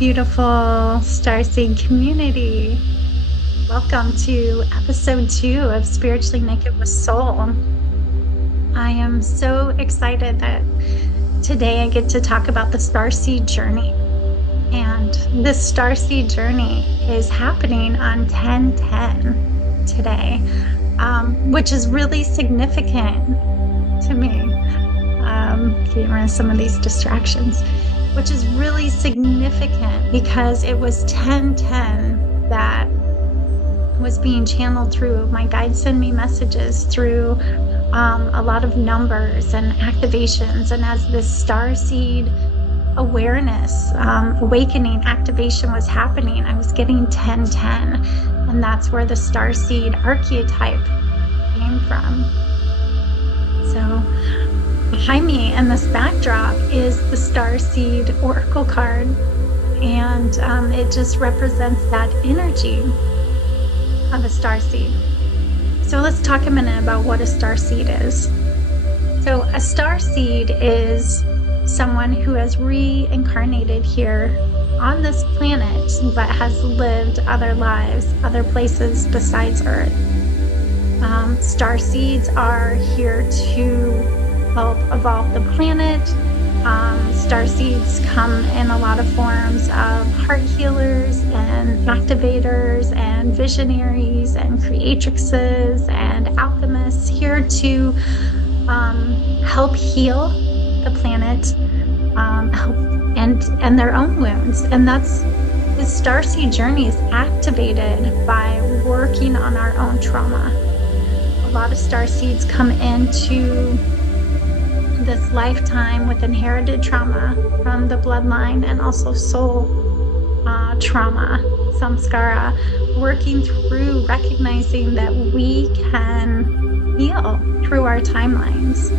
beautiful Starseed community. Welcome to episode 2 of Spiritually Naked with Soul. I am so excited that today I get to talk about the Starseed journey. And this Starseed journey is happening on 10/10 today, which is really significant to me. Getting rid of some of these distractions, which is really significant because it was 10/10 that was being channeled through my guides send me messages through a lot of numbers and activations. And as this Starseed awareness, awakening activation was happening, I was getting 10/10. And that's where the Starseed archetype came from. So behind me in this backdrop is the Starseed Oracle card, and it just represents that energy of a Starseed. So let's talk a minute about what a Starseed is. So a Starseed is someone who has reincarnated here on this planet, but has lived other lives, other places besides Earth. Starseeds are here to help evolve the planet. Starseeds come in a lot of forms of heart healers and activators and visionaries and creatrixes and alchemists, here to help heal the planet, help and their own wounds. And that's the Starseed journey is activated by working on our own trauma. A lot of Starseeds come into this lifetime with inherited trauma from the bloodline and also soul trauma, samskara, working through recognizing that we can heal through our timelines.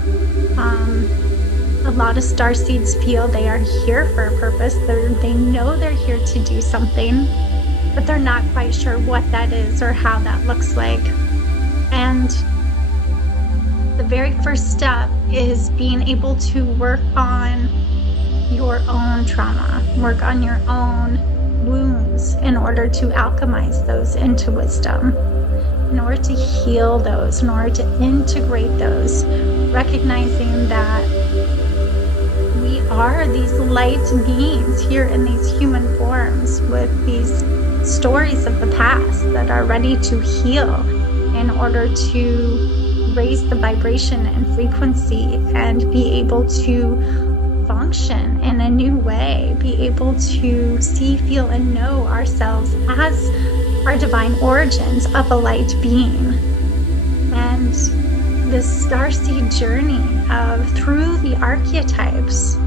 A lot of Starseeds feel they are here for a purpose. They know they're here to do something, but they're not quite sure what that is or how that looks like. And the very first step is being able to work on your own trauma, work on your own wounds in order to alchemize those into wisdom, in order to heal those, in order to integrate those, recognizing that we are these light beings here in these human forms with these stories of the past that are ready to heal in order to raise the vibration and frequency and be able to function in a new way, be able to see, feel, and know ourselves as our divine origins of a light being. And this Starseed journey of through the archetypes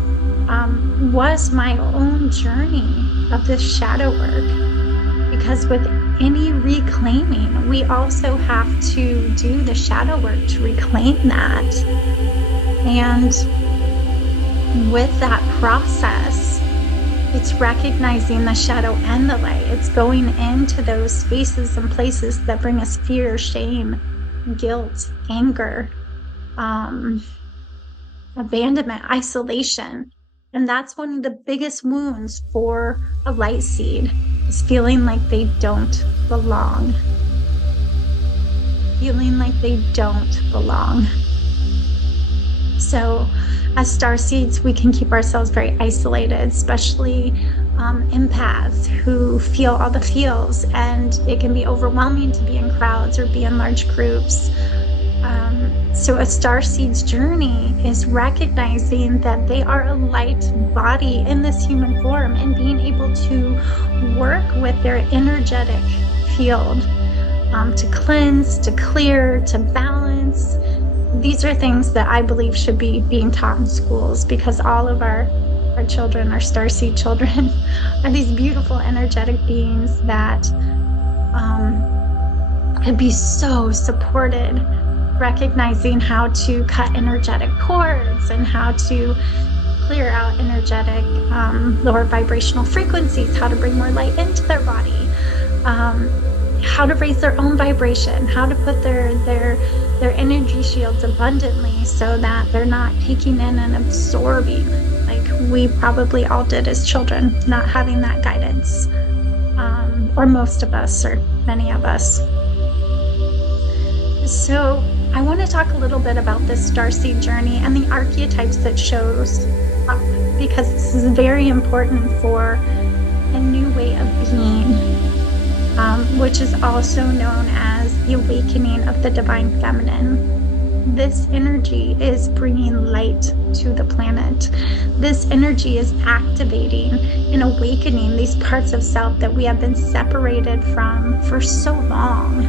was my own journey of this shadow work, because with any reclaiming, we also have to do the shadow work to reclaim that. And with that process, it's recognizing the shadow and the light. It's going into those spaces and places that bring us fear, shame, guilt, anger, abandonment, isolation. And that's one of the biggest wounds for a light seed, is feeling like they don't belong. Feeling like they don't belong. So as Starseeds, we can keep ourselves very isolated, especially empaths who feel all the feels, and it can be overwhelming to be in crowds or be in large groups. So a Starseed's journey is recognizing that they are a light body in this human form and being able to work with their energetic field to cleanse, to clear, to balance. These are things that I believe should be being taught in schools, because all of our children, our Starseed children, are these beautiful energetic beings that could be so supported, recognizing how to cut energetic cords and how to clear out energetic lower vibrational frequencies, how to bring more light into their body, how to raise their own vibration, how to put their energy shields abundantly so that they're not taking in and absorbing like we probably all did as children, not having that guidance, or most of us, or many of us. So I want to talk a little bit about this starseed journey and the archetypes that shows up, because this is very important for a new way of being, which is also known as the awakening of the divine feminine. This energy is bringing light to the planet. This energy is activating and awakening these parts of self that we have been separated from for so long,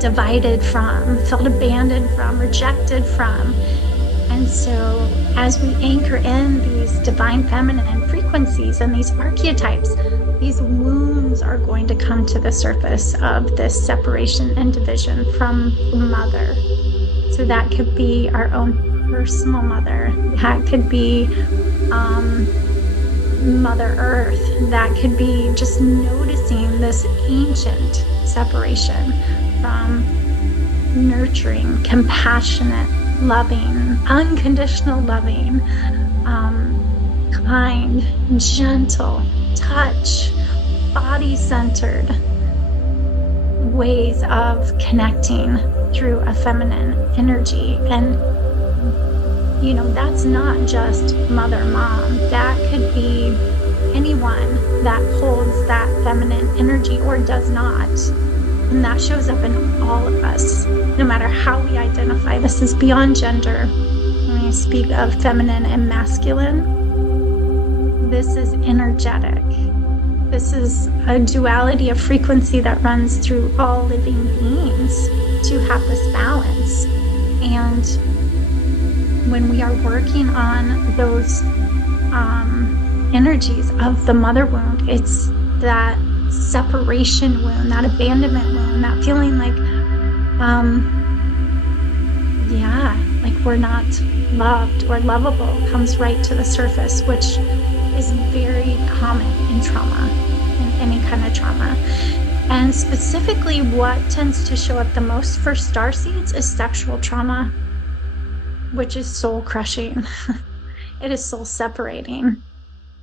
divided from, felt abandoned from, rejected from. And so as we anchor in these divine feminine frequencies and these archetypes, these wounds are going to come to the surface of this separation and division from the mother. So that could be our own personal mother. That could be Mother Earth. That could be just noticing this ancient separation from nurturing, compassionate, loving, unconditional loving, kind, gentle, touch, body-centered ways of connecting through a feminine energy. And that's not just mother, mom. That could be anyone that holds that feminine energy or does not. And that shows up in all of us, no matter how we identify. This is beyond gender. When we speak of feminine and masculine, this is energetic. This is a duality of frequency that runs through all living beings to have this balance. And when we are working on those energies of the mother wound, it's that separation wound, that abandonment wound, that feeling like we're not loved or lovable comes right to the surface, which is very common in trauma, in any kind of trauma. And specifically, what tends to show up the most for starseeds is sexual trauma, which is soul crushing. It is soul separating.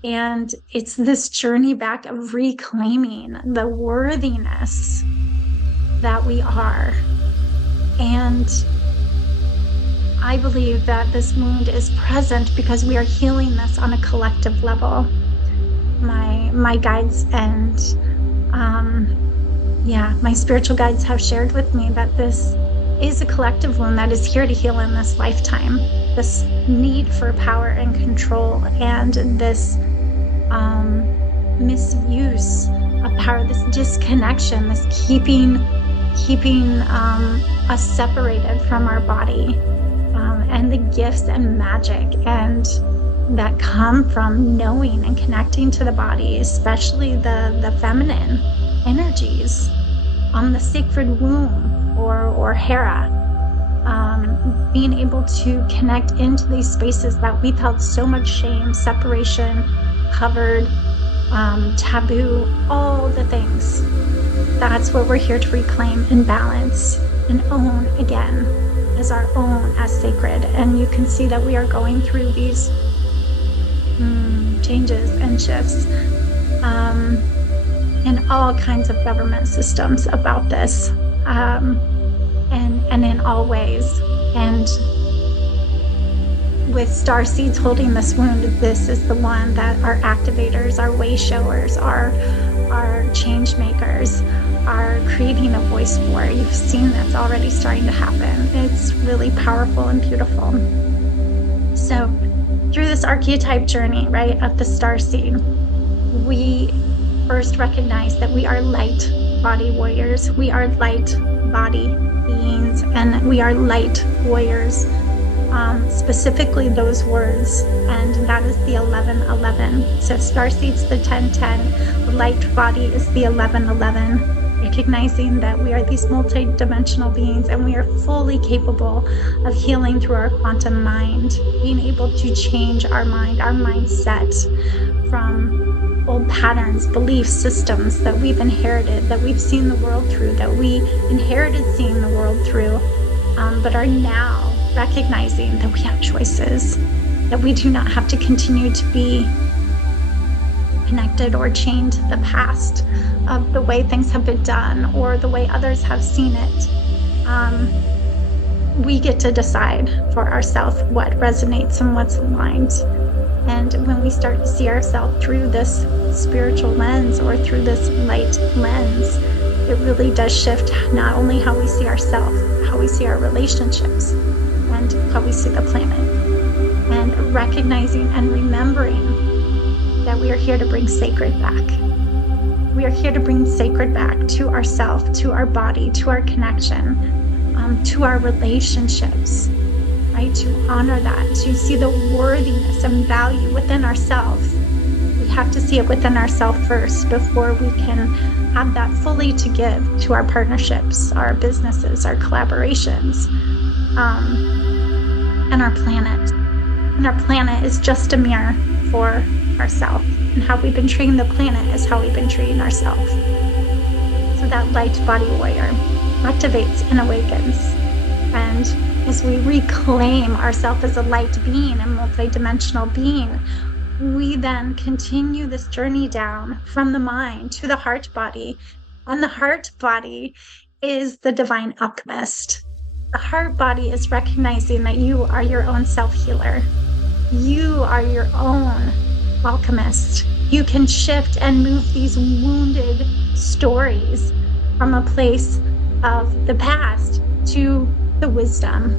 And it's this journey back of reclaiming the worthiness that we are. And I believe that this wound is present because we are healing this on a collective level. My guides and my spiritual guides have shared with me that this is a collective wound that is here to heal in this lifetime. This need for power and control, and this misuse of power, this disconnection, this keeping us separated from our body, and the gifts and magic and that come from knowing and connecting to the body, especially the feminine energies, the sacred womb or Hera, being able to connect into these spaces that we felt so much shame, separation, covered, taboo, all the things. That's what we're here to reclaim and balance and own again as our own, as sacred. And you can see that we are going through these changes and shifts in all kinds of government systems about this, and in all ways. And with starseeds holding this wound, this is the one that our activators, our way showers, our change makers are creating a voice for. You've seen that's already starting to happen. It's really powerful and beautiful. So through this archetype journey, right, of the starseed, we first recognize that we are light body warriors. We are light body beings, and we are light warriors. Specifically those words, and that is the 1111. So starseed's the 1010, the light body is the 1111, recognizing that we are these multi-dimensional beings and we are fully capable of healing through our quantum mind, being able to change our mind, our mindset from old patterns, belief systems that we've inherited, that we've seen the world through, that we inherited seeing the world through, but are now recognizing that we have choices. that we do not have to continue to be connected or chained to the past of the way things have been done or the way others have seen it. We get to decide for ourselves what resonates and what's aligned. And when we start to see ourselves through this spiritual lens or through this light lens, it really does shift not only how we see ourselves, how we see our relationships, and how we see the planet. And recognizing and remembering that we are here to bring sacred back. We are here to bring sacred back to ourself, to our body, to our connection, to our relationships, right? To honor that, to see the worthiness and value within ourselves. We have to see it within ourselves first before we can have that fully to give to our partnerships, our businesses, our collaborations, and our planet. And our planet is just a mirror for ourselves. And how we've been treating the planet is how we've been treating ourselves. So that light body warrior activates and awakens. And as we reclaim ourselves as a light being, a multidimensional being, we then continue this journey down from the mind to the heart body. And the heart body is the divine alchemist. The heart body is recognizing that you are your own self-healer. You are your own alchemist. You can shift and move these wounded stories from a place of the past to the wisdom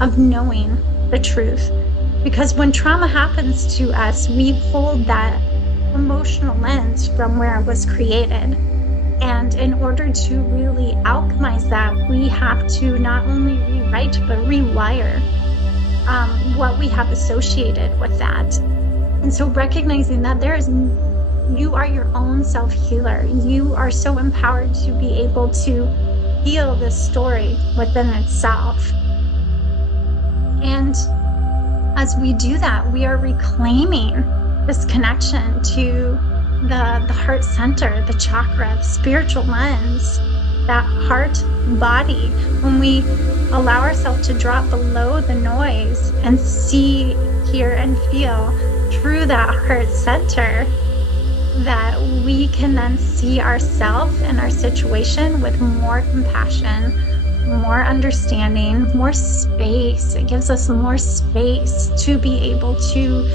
of knowing the truth. Because when trauma happens to us, we hold that emotional lens from where it was created. And in order to really alchemize that, we have to not only rewrite, but rewire what we have associated with that. And so recognizing that you are your own self-healer. You are so empowered to be able to heal this story within itself. And as we do that, we are reclaiming this connection to the heart center, the chakra, the spiritual lens, that heart body. When we allow ourselves to drop below the noise and see, hear, and feel through that heart center, that we can then see ourselves and our situation with more compassion, more understanding, more space. It gives us more space to be able to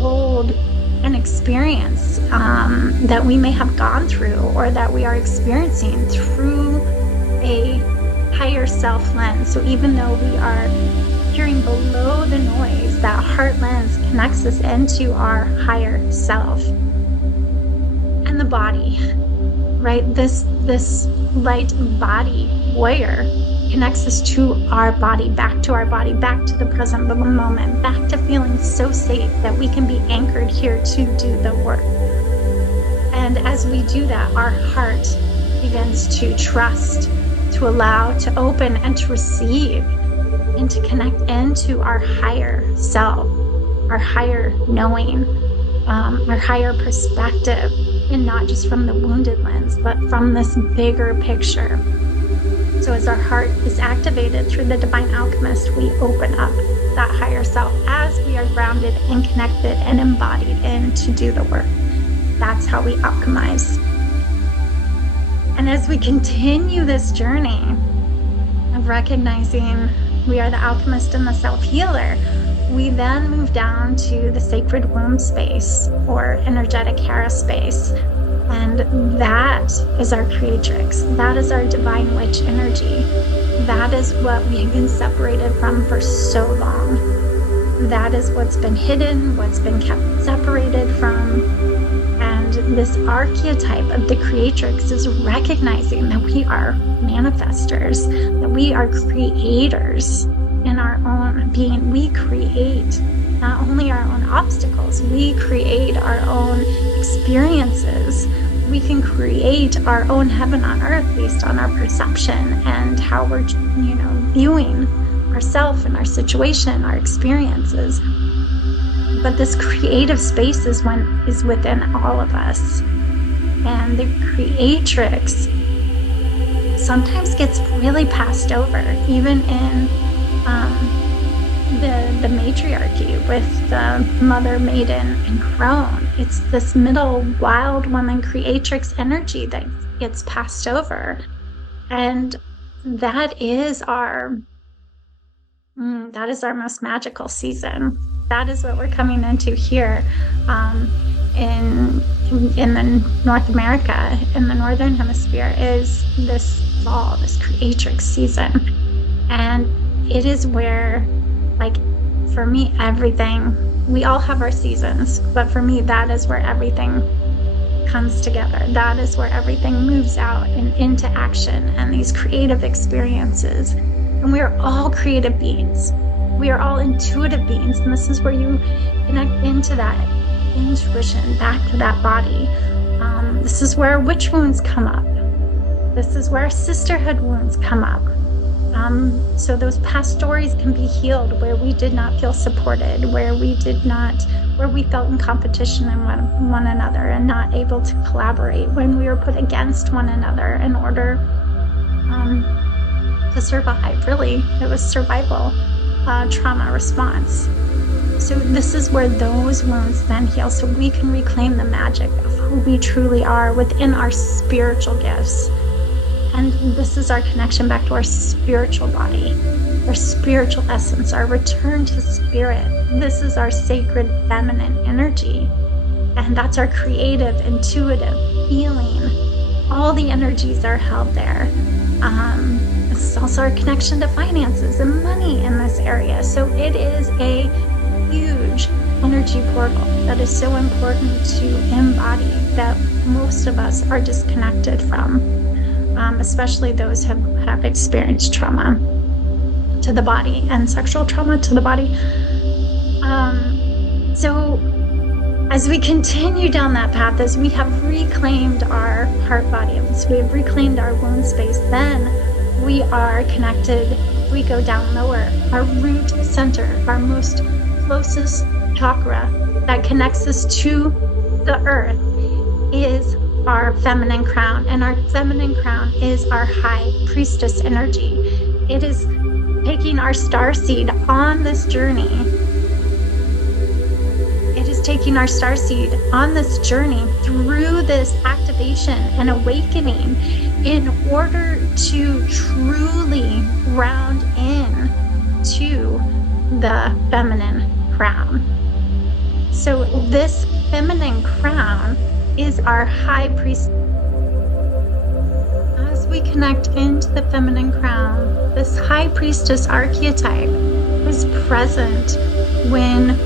hold an experience that we may have gone through or that we are experiencing through a higher self lens. So even though we are hearing below the noise, that heart lens connects us into our higher self. And the body, right? This light body warrior connects us to our body, back to our body, back to the present moment, back to feeling so safe that we can be anchored here to do the work. And as we do that, our heart begins to trust, to allow, to open, and to receive, and to connect into our higher self, our higher knowing, our higher perspective, and not just from the wounded lens, but from this bigger picture. So as our heart is activated through the divine alchemist, we open up that higher self as we are grounded and connected and embodied in to do the work. That's how we alchemize. And as we continue this journey of recognizing we are the alchemist and the self-healer, we then move down to the sacred womb space or energetic Hera space. And that is our creatrix. That is our divine witch energy. That is what we have been separated from for so long. That is what's been hidden, what's been kept separated from. And this archetype of the creatrix is recognizing that we are manifestors, that we are creators in our own being. We create not only our own obstacles, we create our own experiences. We can create our own heaven on earth based on our perception and how we're, viewing ourselves and our situation, our experiences. But this creative space is within all of us. And the creatrix sometimes gets really passed over, even in the matriarchy with the mother, maiden, and crone. It's this middle wild woman creatrix energy that gets passed over. And that is our most magical season. That is what we're coming into here in the North America, in the Northern Hemisphere, is this fall, this creatrix season. And it is where, like, for me, everything, we all have our seasons, but for me, that is where everything comes together. That is where everything moves out and into action and these creative experiences. And we are all creative beings. We are all intuitive beings. And this is where you connect into that intuition, back to that body. This is where witch wounds come up. This is where sisterhood wounds come up. So those past stories can be healed where we did not feel supported, where we felt in competition in one another and not able to collaborate, when we were put against one another in order to survive. Really, it was survival trauma response. So this is where those wounds then heal, so we can reclaim the magic of who we truly are within our spiritual gifts. And this is our connection back to our spiritual body, our spiritual essence, our return to spirit. This is our sacred feminine energy. And that's our creative, intuitive, healing. All the energies are held there. This is also our connection to finances and money in this area. So it is a huge energy portal that is so important to embody, that most of us are disconnected from. Especially those who have experienced trauma to the body and sexual trauma to the body. So as we continue down that path, as we have reclaimed our heart body, as we have reclaimed our womb space, then we are connected. We go down lower. Our root center, our most closest chakra that connects us to the earth, is our feminine crown, and our feminine crown is our high priestess energy. It is taking our starseed on this journey. It is taking our starseed on this journey through this activation and awakening in order to truly round in to the feminine crown. So this feminine crown is our high priest. As we connect into the feminine crown, this high priestess archetype is present when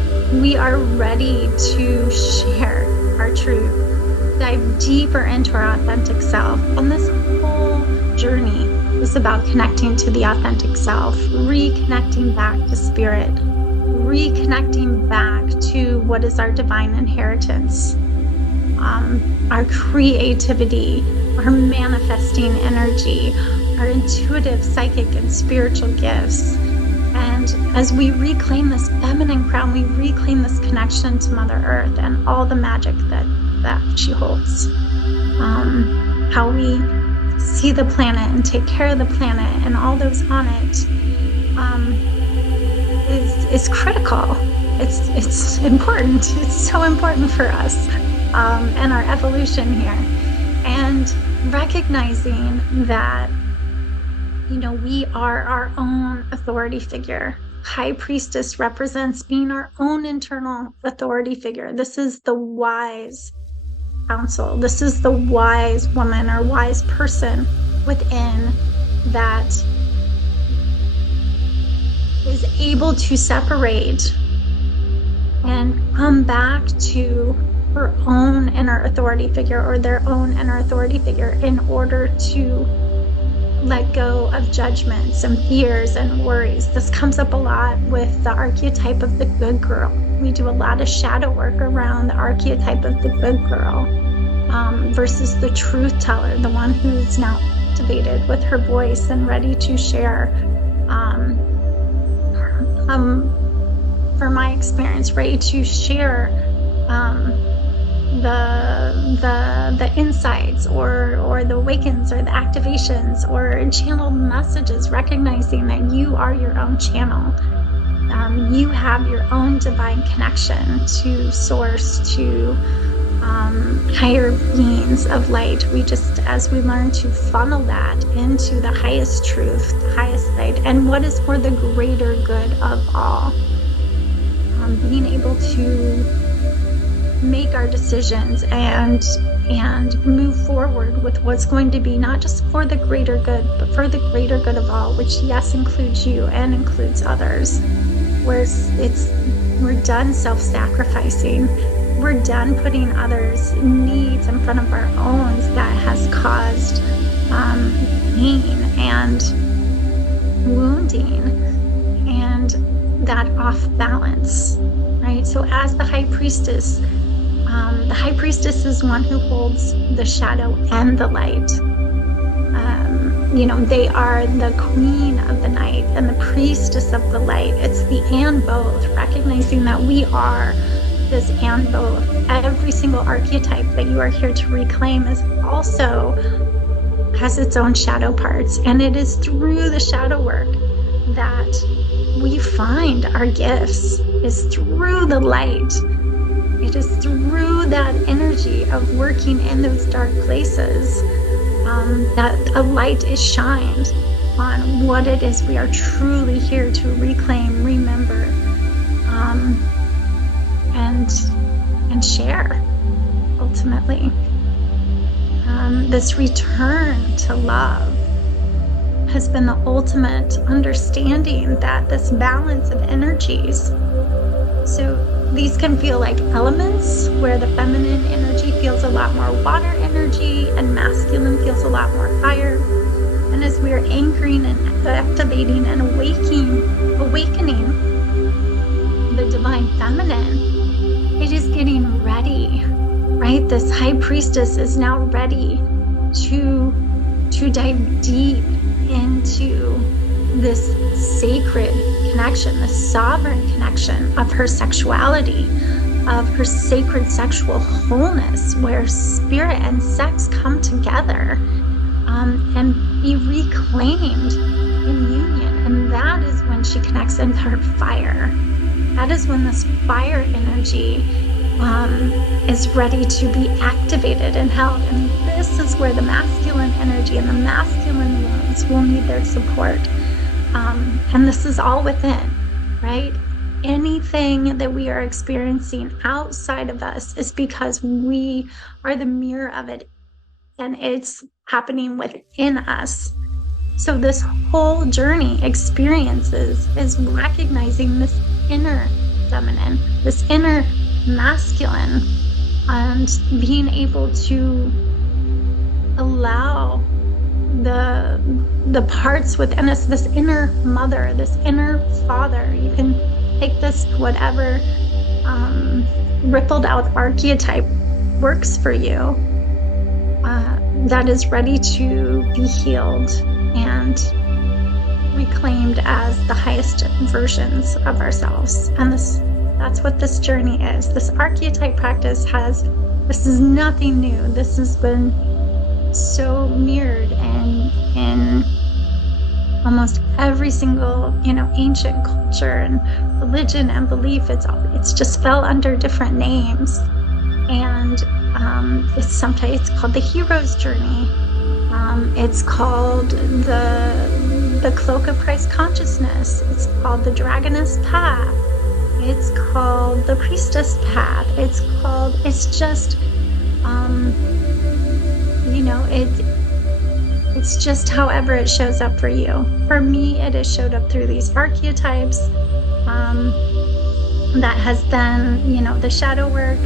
we are ready to share our truth, dive deeper into our authentic self. And this whole journey is about connecting to the authentic self, reconnecting back to spirit, reconnecting back to what is our divine inheritance. Our creativity, our manifesting energy, our intuitive, psychic, and spiritual gifts. And as we reclaim this feminine crown, we reclaim this connection to Mother Earth and all the magic that she holds. How we see the planet and take care of the planet and all those on it is critical. It's important. It's so important for us. And our evolution here, and recognizing that, we are our own authority figure. High priestess represents being our own internal authority figure. This is the wise counsel. This is the wise woman or wise person within that is able to separate and come back to her own inner authority figure, or their own inner authority figure, in order to let go of judgments and fears and worries. This comes up a lot with the archetype of the good girl. We do a lot of shadow work around the archetype of the good girl versus the truth teller, the one who's now activated with her voice and ready to share. For my experience, ready to share the insights or the awakens or the activations or channeled messages, recognizing that you are your own channel. You have your own divine connection to source, to higher beings of light. We just, as we learn to funnel that into the highest truth, the highest light, and what is for the greater good of all. Being able to make our decisions and move forward with what's going to be not just for the greater good, but for the greater good of all, which yes includes you and includes others. Where we're done self-sacrificing. We're done putting others' needs in front of our own. That has caused pain and wounding and that off balance, right? So as the high priestess is one who holds the shadow and the light. They are the queen of the night and the priestess of the light. It's the and both, recognizing that we are this and both. Every single archetype that you are here to reclaim has its own shadow parts. And it is through the shadow work that we find our gifts, is through the light. It is through that energy of working in those dark places that a light is shined on what it is we are truly here to reclaim, remember, and share, ultimately. This return to love has been the ultimate understanding that this balance of energies. So these can feel like elements where the feminine energy feels a lot more water energy and masculine feels a lot more fire. And as we are anchoring and activating and awakening the divine feminine, it is getting ready, right? This high priestess is now ready to dive deep into this sacred connection, the sovereign connection of her sexuality, of her sacred sexual wholeness, where spirit and sex come together and be reclaimed in union. And that is when she connects into her fire. That is when this fire energy is ready to be activated and held. And this is where the masculine energy and the masculine wounds will need their support. And this is all within, right? Anything that we are experiencing outside of us is because we are the mirror of it, and it's happening within us. So this whole journey experiences is recognizing this inner feminine, this inner masculine, and being able to allow the parts within us, this inner mother, this inner father. You can take this to whatever rippled out archetype works for you, that is ready to be healed and reclaimed as the highest versions of ourselves. And that's what this journey is. This archetype practice this is nothing new. This has been so mirrored in almost every single, ancient culture and religion and belief. It's just fell under different names. And it's called the hero's journey. It's called the cloak of Christ consciousness. It's called the dragoness path. It's called the priestess path. It's just, it's just however it shows up for you. For me, it has showed up through these archetypes. That has then, the shadow work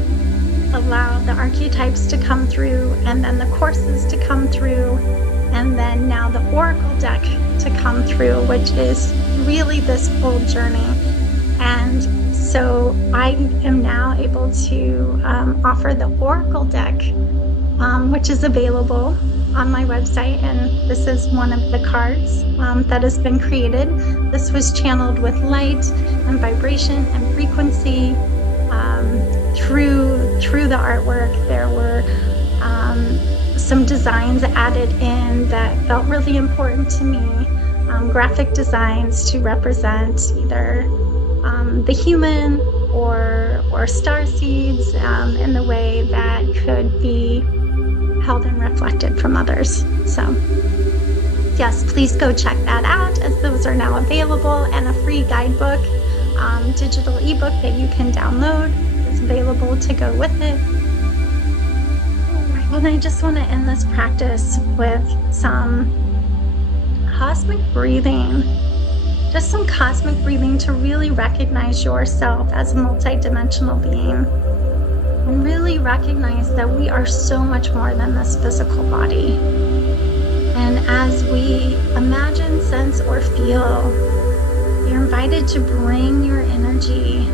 allowed the archetypes to come through, and then the courses to come through, and then now the oracle deck to come through, which is really this whole journey. And so I am now able to offer the oracle deck, which is available on my website. And this is one of the cards that has been created. This was channeled with light and vibration and frequency through the artwork. There were some designs added in that felt really important to me, graphic designs to represent either the human or star seeds in the way that could be held and reflected from others. So yes, please go check that out, as those are now available, and a free guidebook, digital ebook that you can download is available to go with it. And I just want to end this practice with some cosmic breathing. Just some cosmic breathing to really recognize yourself as a multidimensional being. And really recognize that we are so much more than this physical body. And as we imagine, sense, or feel, you're invited to bring your energy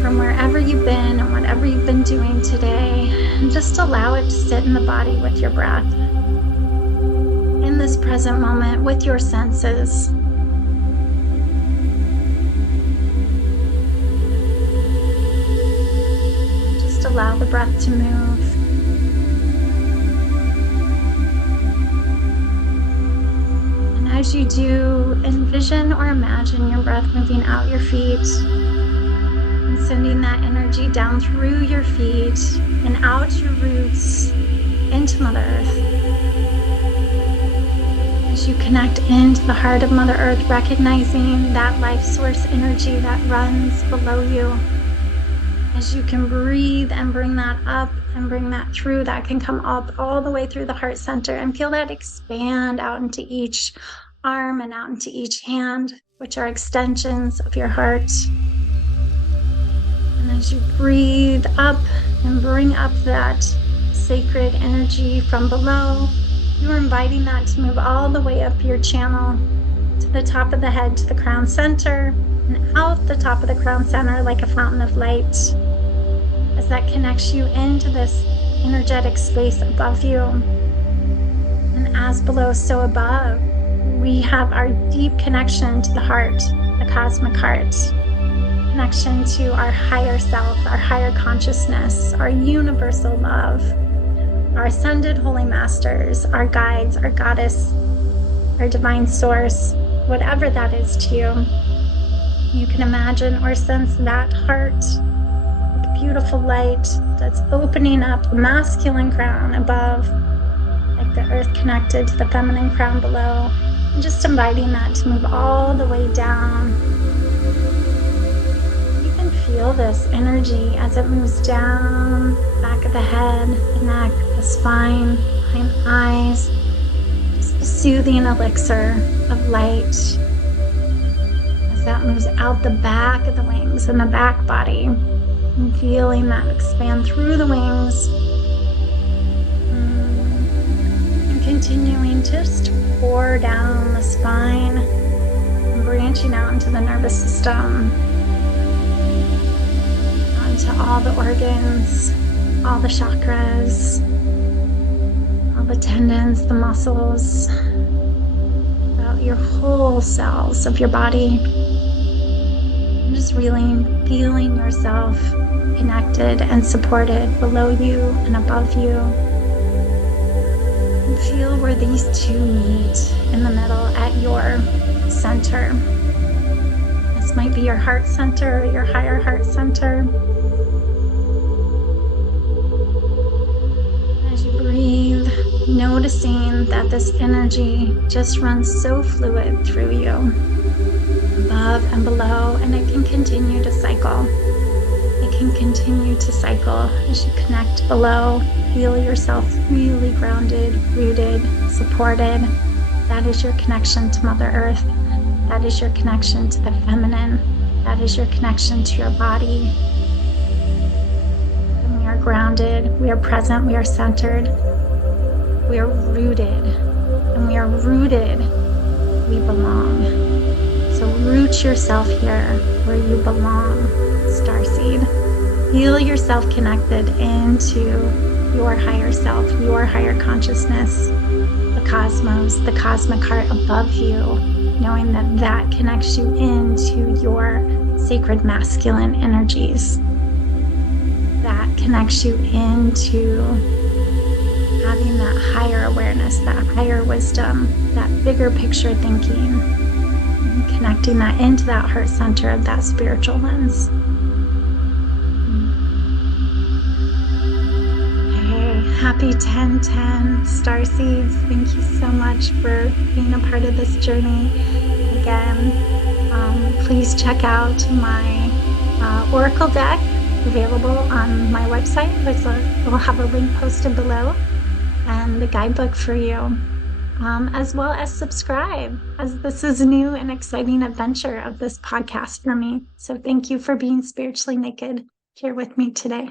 from wherever you've been and whatever you've been doing today, and just allow it to sit in the body with your breath. In this present moment with your senses. Just allow the breath to move. And as you do, envision or imagine your breath moving out your feet and sending that energy down through your feet and out your roots into Mother Earth. As you connect into the heart of Mother Earth, recognizing that life source energy that runs below you. As you can breathe and bring that up and bring that through, that can come up all the way through the heart center, and feel that expand out into each arm and out into each hand, which are extensions of your heart. And as you breathe up and bring up that sacred energy from below, you're inviting that to move all the way up your channel to the top of the head, to the crown center, and out the top of the crown center like a fountain of light, as that connects you into this energetic space above you. And as below, so above, we have our deep connection to the heart, the cosmic heart, connection to our higher self, our higher consciousness, our universal love, our ascended holy masters, our guides, our goddess, our divine source, whatever that is to you. You can imagine or sense that heart, like a beautiful light that's opening up the masculine crown above, like the earth connected to the feminine crown below, and just inviting that to move all the way down. You can feel this energy as it moves down the back of the head, the neck, the spine, behind the eyes, just a soothing elixir of light as that moves out the back of the wings and the back body, and feeling that expand through the wings, and continuing just pour down the spine and branching out into the nervous system, onto all the organs, all the chakras, all the tendons, the muscles, about your whole cells of your body. And just really feeling yourself connected and supported below you and above you. And feel where these two meet in the middle at your center. This might be your heart center, your higher heart center. As you breathe, noticing that this energy just runs so fluid through you, above and below, and it can continue to cycle. It can continue to cycle as you connect below. Feel yourself really grounded, rooted, supported. That is your connection to Mother Earth. That is your connection to the feminine. That is your connection to your body. And we are grounded, we are present, we are centered, we are rooted. And we are rooted, we belong. So root yourself here where you belong, Starseed. Feel yourself connected into your higher self, your higher consciousness, the cosmos, the cosmic heart above you, knowing that that connects you into your sacred masculine energies. That connects you into having that higher awareness, that higher wisdom, that bigger picture thinking, and connecting that into that heart center of that spiritual lens. Okay, happy 1010 Starseeds. Thank you so much for being a part of this journey. Again, please check out my Oracle deck available on my website. We'll have a link posted below and the guidebook for you, as well as subscribe, as this is a new and exciting adventure of this podcast for me. So thank you for being spiritually naked here with me today.